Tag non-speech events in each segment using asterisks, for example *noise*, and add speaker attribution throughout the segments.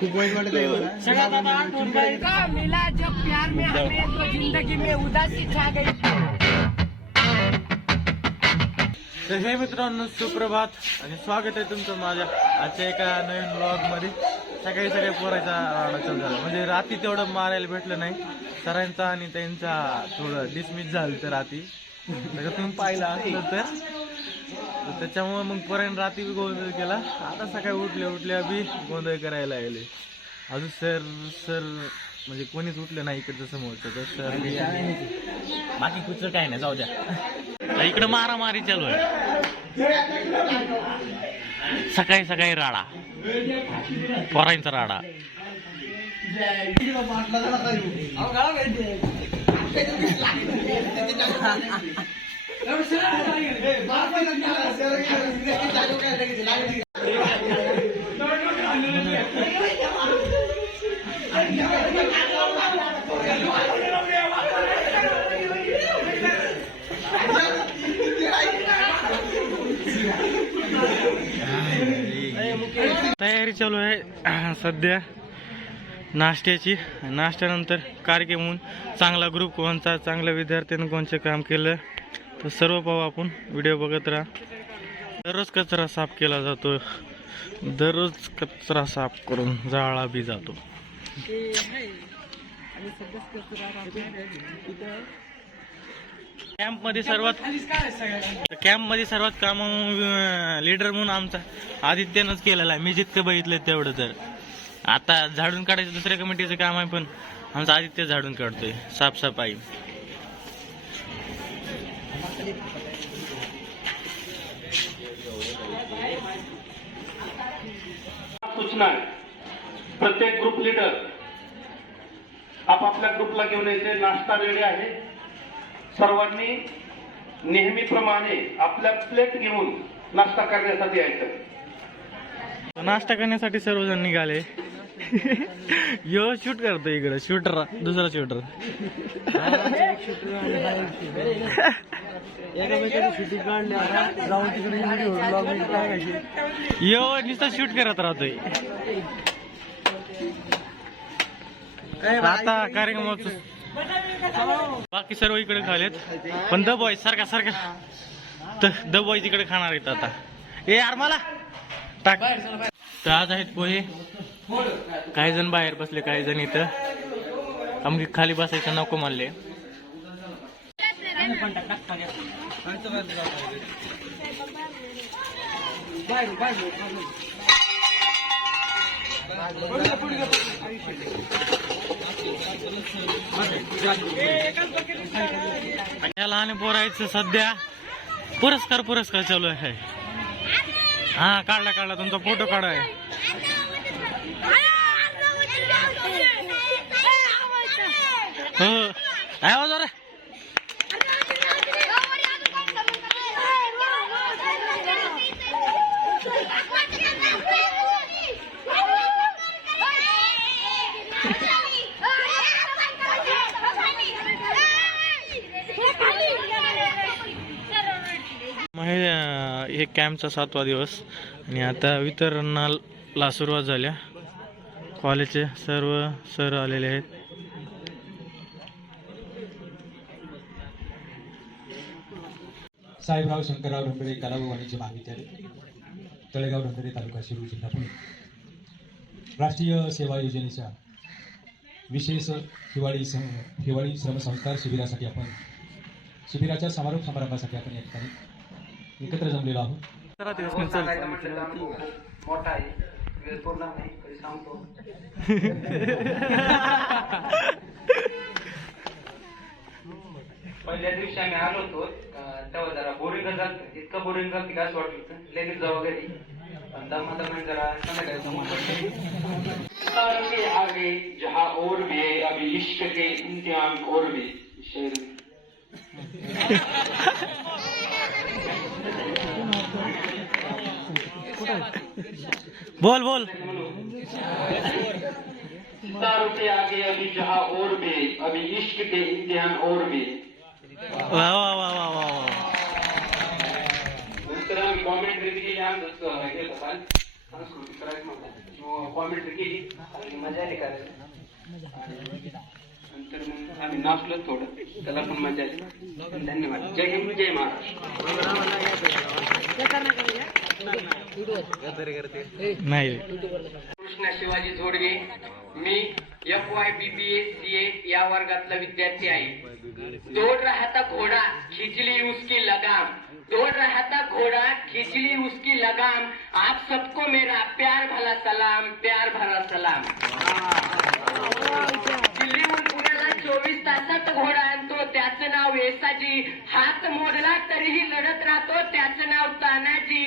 Speaker 1: खूप वाईट वाटत मिला
Speaker 2: जब प्यार में हमें तो जिंदगी में उदासी छा गई
Speaker 1: तर हे मित्रांनो सुप्रभात आणि स्वागत आहे तुमचं माझ्या आजच्या एका नवीन ब्लॉगमध्ये सकाळी सकाळी पोरायचा झाला. म्हणजे रात्री तेवढं मारायला भेटलं नाही. सरांचा आणि त्यांचा थोडं डिसमिस झालं तर रात्री. तुम्ही पाहिलं असलं तर तर त्याच्यामुळे मग पोराने रात्री बी गोंधळ केला. आता सकाळी उठले उठल्या बी गोंधळ करायला लागले. अजून सर सर म्हणजे कोणीच उठलं नाही इकडचं समोरचं तर सर बी बाकी कुठचं काय नाही जाऊ द्या. इकडं मारामारी चालू आहे. सकाळी सकाळी राडा. पोरांचा राडा. तयारी चालू आहे *clears throat* सध्या. नाश्त्याची. नाश्त्यानंतर कार्यक्रम होऊन चांगला ग्रुप कोणचा चांगल्या विद्यार्थ्यांनी कोणचे काम केलं तर सर्व पाहू आपण. व्हिडिओ बघत राहा. दररोज कचरा साफ केला जातो दररोज कचरा साफ करून जाळा बी जातो. कॅम्पमध्ये सर्वात कॅम्पमध्ये सर्वात काम लीडर म्हणून आमचा आदित्यनंच केलेला आहे. मी जितकं बघितलं तेवढं तर. आता झाडून काढायचं दुसऱ्या कमिटीचं काम आहे पण आमचा आदित्य झाडून काढतोय. साफसफाई.
Speaker 3: सूचना प्रत्येक ग्रुप लीडर आपापल्या ग्रुपला घेऊन यायचे नाश्ता रेडी आहे. सर्वांनी नेहमीप्रमाणे आपल्या प्लेट घेऊन नाश्ता करण्यासाठी यायचं.
Speaker 1: नाश्ता करण्यासाठी सर्वजण निघाले. *laughs* यो शूट करतो इकडे. शूटर दुसरा शूटर यो नुसता शूट करत राहतोय. आता कार्यक्रम बाकी सर्व इकडे खालेत पण द बॉय सारखा सारखा. द बॉय तिकडे खाणार आहेत आता. ए यार मला. टाक. तर आज आहेत पोहे. काही जण बाहेर बसले काही जण इथं. आमची खाली बसायचं नको म्हणले. या लहान पोरायचं सध्या. पुरस्कार पुरस्कार चालू आहे. हा काढला काढला. तुमचा फोटो काढाय आवाज रे हे कॅम्पचा सातवा दिवस. आणि आता वितरणाला सुरुवात झाल्या कॉलेजचे सर्व सर आलेले आहेत.
Speaker 4: साहेबराव शंकरराव ढोंबरे कला व वाणिज्य महाविद्यालय तळेगाव ढोंबरे तालुका शिरूर जिल्हा पुणे. राष्ट्रीय सेवा योजनेच्या विशेष हिवाळी सं हिवाळी श्रमसंस्कार शिबिरासाठी आपण शिबिराच्या समारोप समारंभासाठी आपण या ठिकाणी एकत्र जमलेलो आहोत.
Speaker 3: मोठा आहे वेळ पूर्ण नाही तरी सांगतो *laughs* पहिल्या दिवशी आम्ही आलो होतो तेव्हा जरा बोरिंग झालं इतकं बोरिंग झालं की असं वाटलं होतं. लगेच जाऊ घरी पण दमादमाने जरा संध्याकाळी आगे जहाँ और भी है अभी इश्क के इम्तिहान और भी. शेर.
Speaker 1: बोल बोल.
Speaker 3: सितारों के आगे अभी जहाँ और भी अभी इश्क के इम्तिहान और भी.
Speaker 1: वा वा वा वा वा वा.
Speaker 3: नंतर आम्ही कॉमेंट्री दिली आमचं हे होतं काल सांस्कृतिक कार्यक्रम कॉमेंट्री केली आणि मजा आली करायला. नंतर मग आम्ही नाचलो थोडं. त्याला पण मजा आली. धन्यवाद. जय हिंद जय महाराष्ट्र.
Speaker 1: नाही.
Speaker 3: कृष्णा शिवाजी जोडगे मी F Y B B A C A या वर्गातला विद्यार्थी आहे. दौड़ रहा था घोड़ा खिंचली उसकी लगाम. दौड़ रहा था घोड़ा खिंचली उसकी लगाम. आप सबको मेरा प्यार भला सलाम प्यार भला सलाम. दिल्लीहून पुण्याला चोवीस तासात घोडा आणतो त्याचं नाव येसाजी हात मोडला तरीही लढत राहतो त्याचं नाव तानाजी.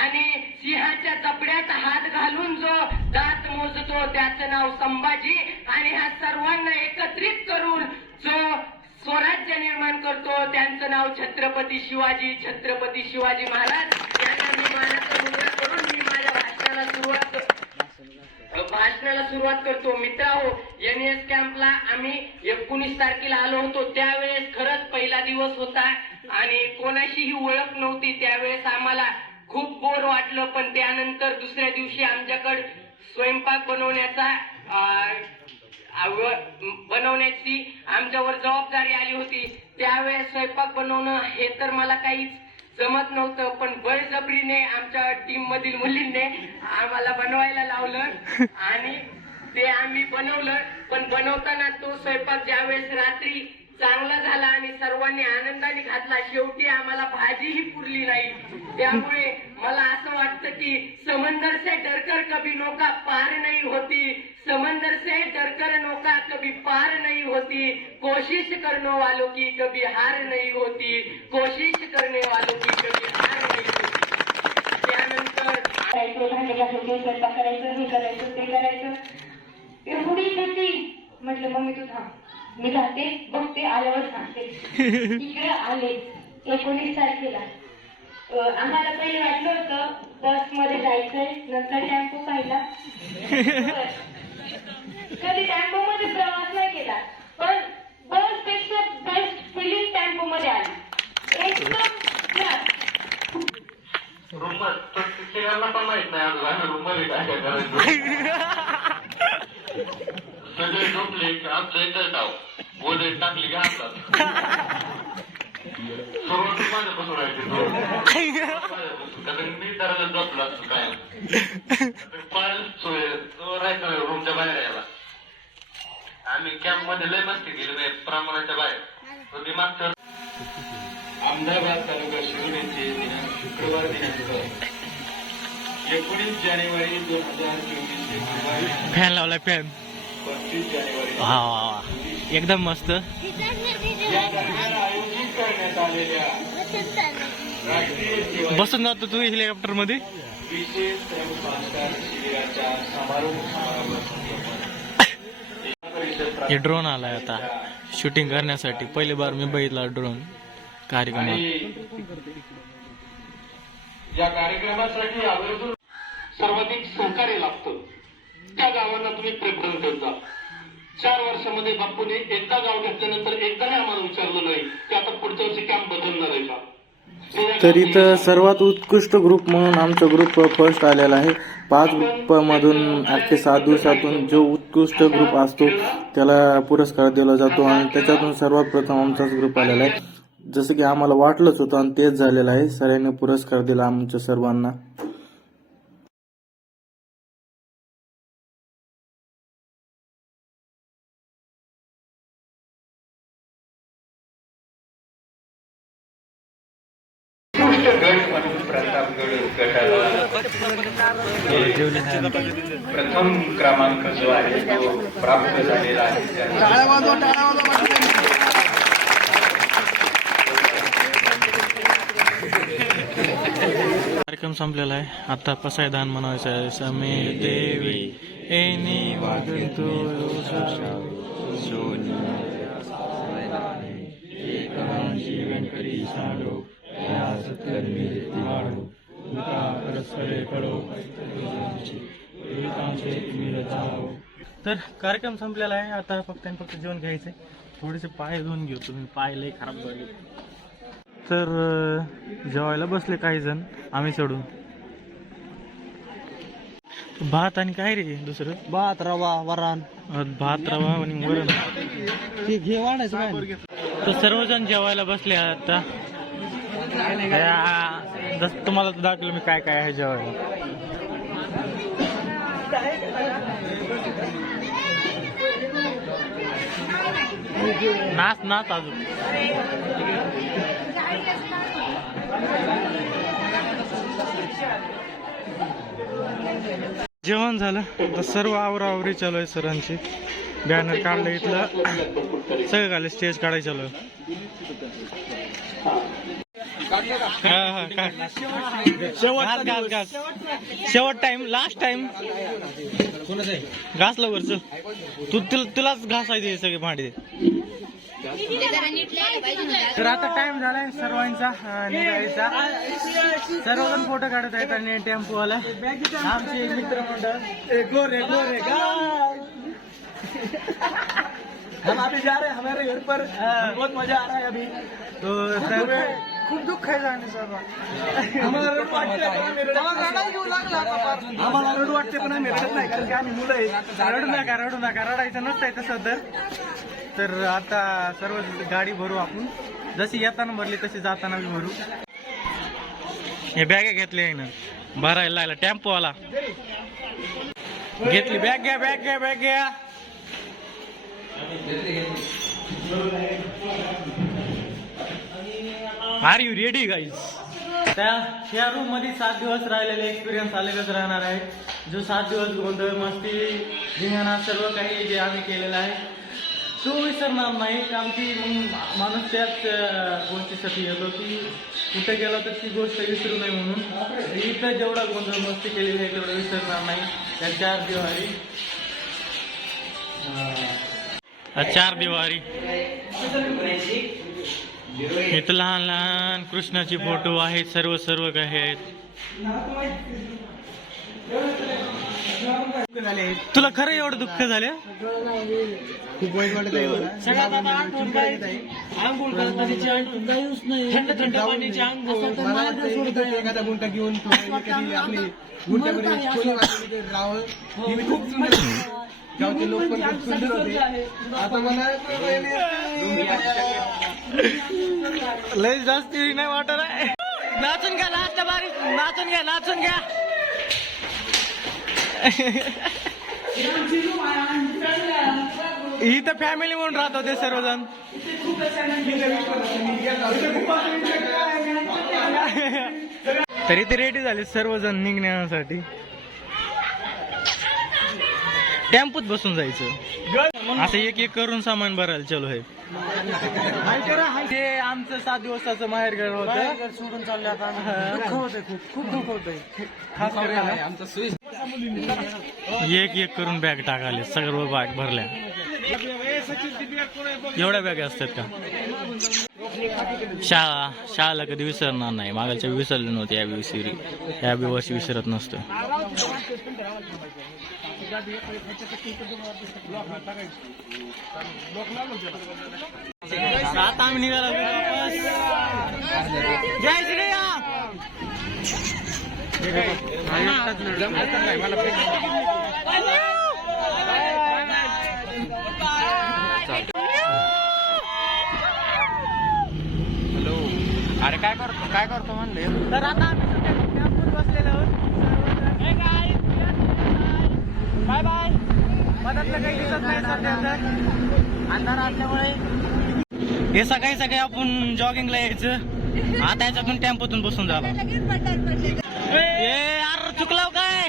Speaker 3: आणि सिंहाच्या चपड्यात हात घालून जो दात मोजतो त्याचं नाव संभाजी. आणि ह्या सर्वांना एकत्रित करून जो स्वराज्य निर्माण करतो. त्यांचं नाव छत्रपती शिवाजी छत्रपती शिवाजी महाराज. यांना मी मानाचा करून मी माझ्या भाषणाला सुरुवात भाषणाला सुरुवात करतो. मित्र हो एन एस कॅम्पला आम्ही एकोणीस तारखेला आलो होतो. त्यावेळेस खरंच पहिला दिवस होता आणि कोणाशीही ओळख नव्हती. त्यावेळेस आम्हाला खूप बोर वाटलं पण त्यानंतर दुसऱ्या दिवशी आमच्याकडे स्वयंपाक बनवण्याचा बनवण्याची आमच्यावर जबाबदारी आली होती. त्यावेळेस स्वयंपाक बनवणं हे तर मला काहीच जमत नव्हतं पण बळजबरीने आमच्या टीम मधील मुलींनी आम्हाला बनवायला लावलं *laughs* आणि ते आम्ही बनवलं. पण बनवताना तो स्वयंपाक ज्यावेळेस रात्री चांगला झाला आणि सर्वांनी आनंदाने घातला. शेवटी आम्हाला भाजीही पुरली नाही. त्यामुळे मला असं वाटतं की समंदर से डरकर कभी नौका पार नाही होती. समंदर से डरकर नौका कभी पार नहीं होती. कोशिश करने वालों की कभी हार नहीं होती. कोशिश करने वालों की कभी हार नहीं होती. त्यानंतर
Speaker 5: करायचं हे करायचं ते करायचं. एवढी म्हटलं मम्मी तू थांब. मी जाते बघते आल्यावर सांगते. इकडे आले एकोणीस तारखेला. आम्हाला पहिले वाटलं होतं बसमध्ये जायचंय नंतर टेम्पो पाहिला. कधी टेम्पो मध्ये प्रवास नाही केला पण बसपेक्षा बेस्ट फिलिंग टेम्पो मध्ये आली एकदम.
Speaker 6: रुमाल पण माहीत नाही काय करायचं *laughs* सगळे झोपले की आमचं एकच डाव गोदे टाकली की हातात सुरुवात माझ्यापासून राहायची माझ्यापासून कारण मी त्याला झोपला असतो काय पाहिलं सोय तो राहायचं रूमच्या बाहेर यायला. आम्ही कॅम्पमध्ये लय मस्ती केली प्रमाणाच्या बाहेर. ती मागच्या
Speaker 7: अहमदाबाद तालुका शिरूर येथे दिनांक शुक्रवार दिनांक एकोणीस जानेवारी दोन हजार चोवीस ते गुरुवारी
Speaker 1: फॅन लावलाय फॅन. वा वा वा. एकदम मस्त. बसून जातो तू
Speaker 7: हेलिकॉप्टरमध्ये.
Speaker 1: हे ड्रोन आलाय आता. शूटिंग करण्यासाठी. पहिली बार मी बघितला ड्रोन कार्यक्रमात.
Speaker 7: आणि या कार्यक्रमासाठी आवर्जून
Speaker 6: सर्वाधिक सहकार्य लागतं त्या गावांना तुम्ही प्रेफरन्स देत जा. चार वर्षामध्ये बापूने एकदा गाव घेतल्यानंतर एकदाही आम्हाला विचारलं नाही की आता पुढच्या वर्षी कॅम्प बदलणार आहे का?
Speaker 1: तर इथं सर्वात उत्कृष्ट ग्रुप म्हणून आमचा ग्रुप फर्स्ट आलेला आहे. पाच ग्रुपमधून अख्खे सात दिवसातून जो उत्कृष्ट ग्रुप असतो त्याला पुरस्कार दिला जातो आणि त्याच्यातून सर्वात प्रथम आमचाच ग्रुप आलेला आहे. जसं की आम्हाला वाटलंच होतं आणि तेच झालेलं आहे. सरांनी पुरस्कार दिला आमच्या सर्वांना.
Speaker 7: प्रथम क्रमांक जो आहे तो प्राप्त झालेला आहे.
Speaker 1: कार्यक्रम संपलेला आहे. आता पसायदान म्हणायचं आहे. समे देवी एनी वागतो तर कार्यक्रम संपलेला आहे. आता फक्त आणि फक्त जेवण घ्यायचंय. थोडेसे पाय धुवून घेऊ. तुम्ही पाय लय खराब झाले. तर जेवायला बसले काही जण. आम्ही सोडून. भात आणि काय रे दुसरं?
Speaker 8: भात रवा वरण.
Speaker 1: भात रवा आणि वरण.
Speaker 8: ते घे वाढायचं
Speaker 1: तर सर्वजण जेवायला बसले आता. जसं तुम्हाला दाखवलं मी काय काय आहे जेवायला नाच नाच अजून. जेवण झालं. तर सर्व आवरावरी चालू आहे सरांची. बॅनर काढलं इथलं. सगळं काढलं स्टेज काढायचं चालू आहे. हा, हा, काय? घास, घास, घास. शेवट टाइम लास्ट टाइम घास लवकर चल तू तुला तुलाच घासायचे सगळे भांडे तर आता टाइम झालाय सर्वांचा निघायचा सर्वजण फोटो काढत आहेत आणि टेम्पो वाला आमचे मित्रमंडळ
Speaker 8: गोरे गोरे हम अभी जा रहे हैं हमारे घर पर बहुत मजा आ रहा है अभी
Speaker 1: तो तर खूप दुःख आहे
Speaker 8: आम्हाला रडू वाटते पण आम्ही रडत नाही. आम्हाला रडू वाटते पण आम्ही रडत नाही कारण की आम्ही मुलं आहे.
Speaker 1: रडू नका रडू नका. रडायचं नसतंय तसं तर तर आता सर्व गाडी भरू आपण. जशी येताना भरली तशी जाताना बी भरू. हे बॅग घेतली आहे ना. भरायला लागला टेम्पो आला घेतली. बॅग घ्या बॅग घ्या बॅग घ्या. आर यू रेडी गाईज त्या या रूममध्ये सात दिवस राहिलेले एक्सपिरियन्स आलेलंच राहणार आहे जो सात दिवस गोंधळ मस्ती धिंगाणा सर्व काही जे आम्ही केलेलं आहे तो विसरणार नाही. कारण की मग माणूस त्याच गोष्टीसाठी येतो की कुठे गेला तर ती गोष्ट विसरू नये म्हणून. इथं जेवढा गोंधळ मस्ती केलेली आहे तेवढं विसरणार नाही. त्या चार दिवाळी अं, चार दिवाळी इथं लहान लहान कृष्णाचे फोटो आहेत सर्व सर्व काही आहेत. तुला खरं एवढं दुःख झालं?
Speaker 8: खूप वाईट वाटत आहे मला.
Speaker 2: सगळ्यात आता आठवण काय आंघोळ करताना आठवण काहीच नाही. थंड थंड पाण्याची आंघोळ.
Speaker 8: मला वाटतं इकडे एखादा गुंटा घेऊन कधी आपली वाटली राहावं ही. मी खूप सुंदर होती. गावचे लोक पण खूप सुंदर होते. आता मला
Speaker 1: लय जास्त नाही वाटत आहे. नाचून घ्या लास्ट बारी नाचून घ्या नाचून घ्या. इथं फॅमिली म्हणून राहत होते सर्वजण. तरी ते रेडी झाले सर्वजण निघण्यासाठी. टेम्पोत बसून जायचं. असं एक एक करून सामान भरायला चालू आहे. ते आमचं सात दिवसाचं माहेर घर होतं.
Speaker 2: सोडून चालले आता खूप खूप दुःख होतंय.
Speaker 1: खास करून एक एक करून बॅग टाकाले सर्व बॅग भरल्या. एवढ्या बॅग असतात का? शाळा शाळेला कधी विसरणार नाही. मागालच्या विसरले नव्हते या विसरी या वर्षी विसरत नसतो. आता आम्ही निघाला जय श्रीराम अरे काय करतो काय करतो म्हणले? तर आता आम्ही सध्या टेम्पोत बसलेलो आहोत बाय बाय मधातलं काही दिसत नाही सध्या तर अंधार असल्यामुळे हे सकाळी सकाळी आपण जॉगिंगला यायचं. आता याच्यातून टेम्पोतून बसून झाला ए यार चुकलाव काय?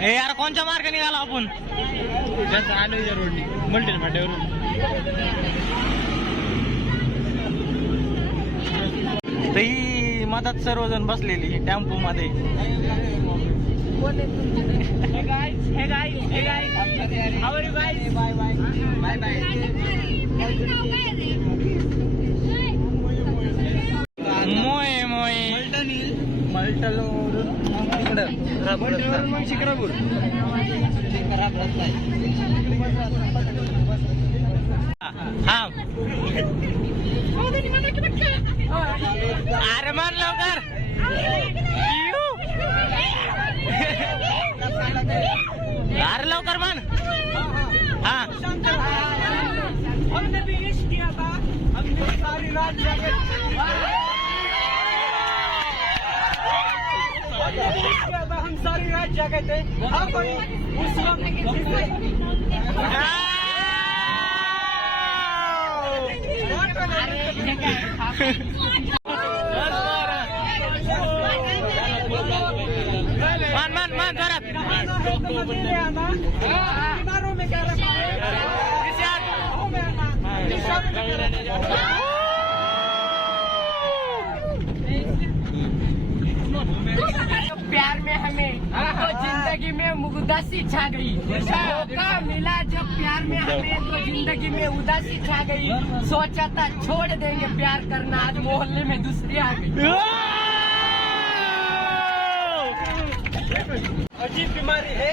Speaker 1: ए यार कोणत्या मार्ग निघाला आपण? आलोय रोडनी मल्टी फाट्यावरून तर ही त्याची मध्यात सर्वजण बसलेली टेम्पो मध्ये मोय मोय मलटलो मग शिकरापूर. शिकरा
Speaker 3: अरे मान लवकर. अरे लवकर मान हा
Speaker 8: हमने भी इश्क किया था हमने सारी रात था हम सारी रात जागे थे। हाँ उस वक्त
Speaker 3: मान मान मान प्यार में ज़िंदगी में उदासी छा गई। मौका मिला जब प्यार में हमें तो ज़िंदगी में उदासी छा गई। सोचा था छोड़ देंगे प्यार करना आज मोहल्ले में दूसरी आ गई।
Speaker 8: अजीब बीमारी है।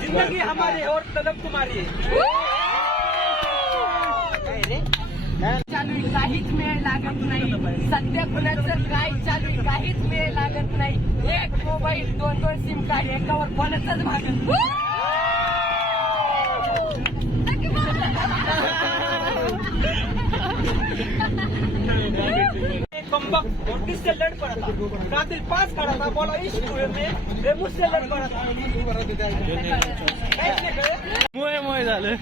Speaker 8: ज़िंदगी हमारी और तलब तुम्हारी है
Speaker 3: काहीच वेळ लागत नाही. सध्या कुणाचं काय चालू आहे, काहीच वेळ लागत नाही. एक मोबाईल दोन दोन सिम कार्ड एकावर कोणाचंच भागत
Speaker 8: बम्बक और किससे लड़ पड़ा था कातिल पास खड़ा था बोला इश्क हुए में ये मुझसे लड़ पड़ा था कैसे गए
Speaker 1: मुळे मुळे झालं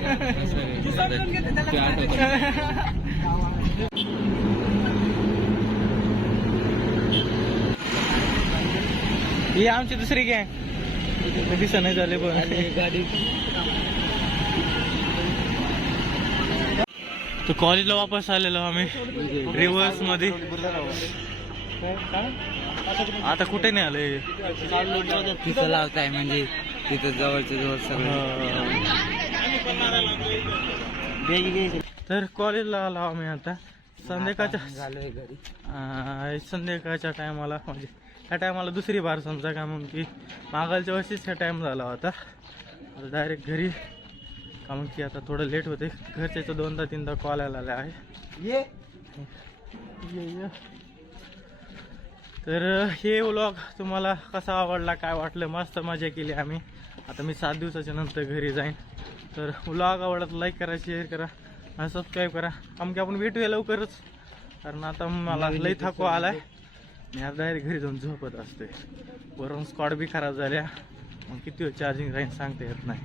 Speaker 8: दुसरं कोण घेते त्याला
Speaker 1: ही आमची दुसरी गँग. दिसत नाही झाले पण. गाडी तो कॉलेजला वापस आलेलो आम्ही. रिव्हर्समध्ये. आता कुठे नाही आले
Speaker 9: तिथं लावताय म्हणजे तिथं जवळच्या जवळ सगळं.
Speaker 1: तर कॉलेजला आलो आम्ही आता. संध्याकाळच्या संध्याकाळच्या टायमाला म्हणजे ह्या टायमाला दुसरी बार समजा का मग की मागालच्या वर्षीच ह्या टाइम झाला होता. आता डायरेक्ट घरी. का मग की आता थोडं लेट होते घरचे तर दोनदा तीनदा कॉल आलेला आहे.
Speaker 8: ये.
Speaker 1: ये, ये. तर हे व्लॉग तुम्हाला कसा आवडला काय वाटलं मस्त मजा केली आम्ही. आता मी सात दिवसाच्या नंतर घरी जाईन. तर व्लॉग आवडला तर लाईक करा शेअर करा. आणि सबस्क्राईब करा. आमकी आपण भेटूया लवकरच. कारण आता मला लई थकवा आलाय. मी आता डायरेक्ट घरी जाऊन झोपत असते वरून स्कॉट बी खराब झाल्या. मग किती चार्जिंग राहील सांगता येत नाही.